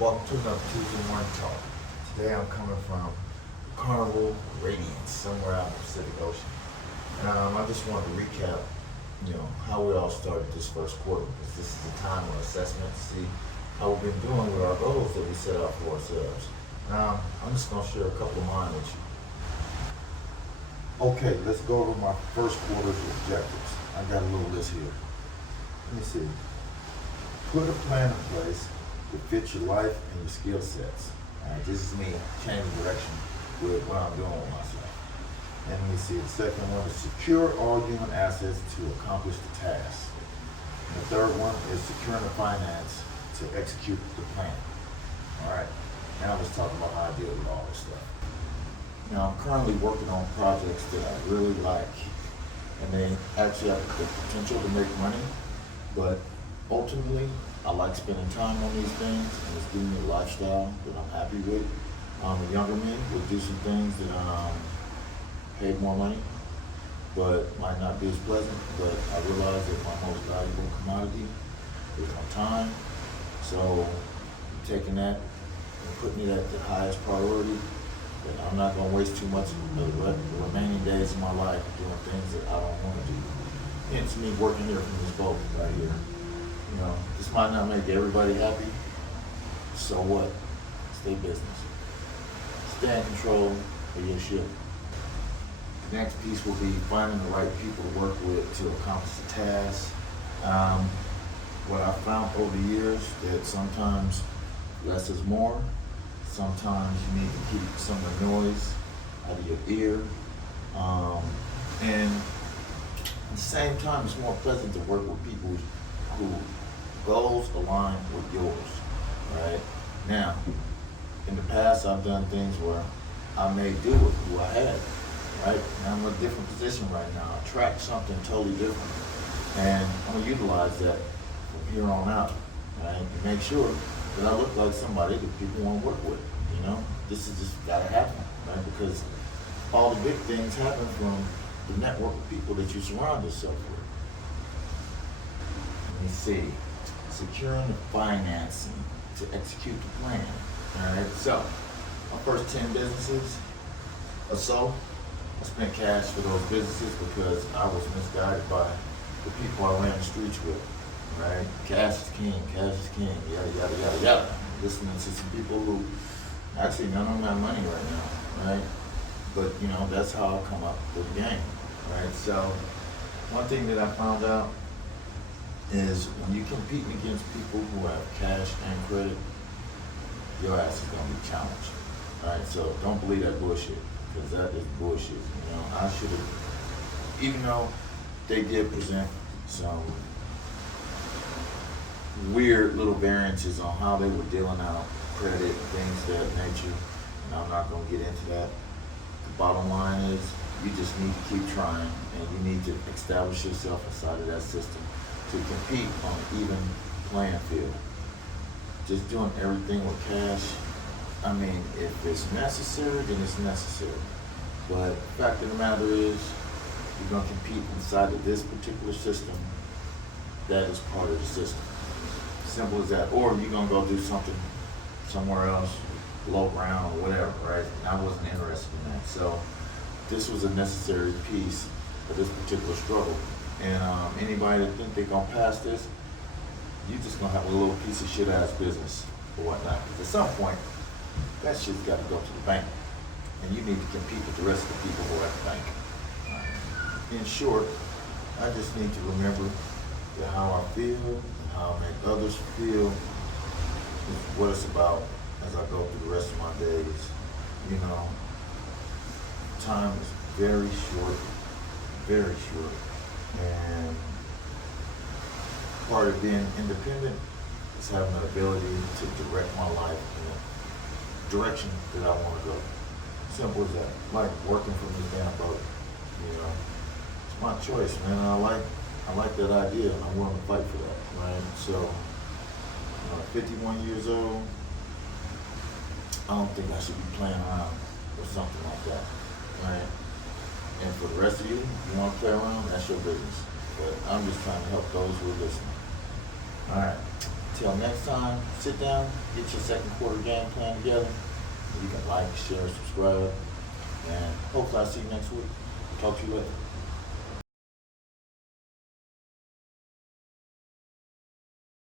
Welcome to another Tuesday morning talk. Today I'm coming from Carnival Radiance, somewhere out in the Pacific Ocean. And I just wanted to recap, how we all started this first quarter, because this is the time of assessment to see how we've been doing with our goals that we set out for ourselves. I'm just going to share a couple of mine with you. Okay, let's go over my first quarter's objectives. I got a little list here. Let me see. Put a plan in place to fit your life and your skill sets. This is me changing direction with what I'm doing with myself. And let me see, the second one is secure all human assets to accomplish the task. And the third one is securing the finance to execute the plan. All right, now let's talk about how I deal with all this stuff. Now, I'm currently working on projects that I really like, and they actually have the potential to make money, but ultimately, I like spending time on these things, and it's giving me a lifestyle that I'm happy with. The younger me would do some things that pay more money, but might not be as pleasant, but I realize that my most valuable commodity is my time, so taking that and putting it at the highest priority, and I'm not going to waste too much of the remaining days of my life doing things that I don't want to do. Hence me working here from this boat right here. This might not make everybody happy. So what? Stay business. Stay in control of your ship. The next piece will be finding the right people to work with to accomplish the task. What I found over the years that sometimes less is more. Sometimes you need to keep some of the noise out of your ear. And at the same time, it's more pleasant to work with people who goals align with yours, right? Now, in the past, I've done things where I may do with who I had, right? And I'm in a different position right now. I track something totally different, and I'm gonna utilize that from here on out, right? And make sure that I look like somebody that people want to work with. This is just gotta happen, right? Because all the big things happen from the network of people that you surround yourself with. Let me see. Securing the financing to execute the plan. All right. So, my first 10 businesses or so, I spent cash for those businesses because I was misguided by the people I ran the streets with. Right. Cash is king. Cash is king. Yada yada yada yada. Listening to some people who actually none of them have money right now. Right. But that's how I come up with the game. Right. So, one thing that I found out is when you compete against people who have cash and credit, your ass is gonna be challenged. Right? So don't believe that bullshit, because that is bullshit. I should have, even though they did present some weird little variances on how they were dealing out credit and things of that nature, and I'm not gonna get into that. The bottom line is you just need to keep trying, and you need to establish yourself inside of that system to compete on an even playing field. Just doing everything with cash, if it's necessary, then it's necessary. But the fact of the matter is, you're going to compete inside of this particular system. That is part of the system. Simple as that. Or you're going to go do something somewhere else, low ground or whatever, right? And I wasn't interested in that. So this was a necessary piece of this particular struggle. And anybody that think they're gonna pass this, you just gonna have a little piece of shit ass business or whatnot. Because at some point, that shit's got to go to the bank, and you need to compete with the rest of the people who are at the bank. In short, I just need to remember that how I feel and how I make others feel is what it's about as I go through the rest of my days. Time is very short, very short. And part of being independent is having the ability to direct my life in the direction that I want to go. Simple as that. Like working from this damn boat. It's my choice, man. I like that idea, and I'm willing to fight for that, right? So, 51 years old, I don't think I should be playing around with something like that, right? And for the rest of you, if you want to play around, that's your business. But I'm just trying to help those who are listening. All right. Till next time, sit down, get your second quarter game plan together. You can like, share, subscribe, and hopefully I'll see you next week. Talk to you later.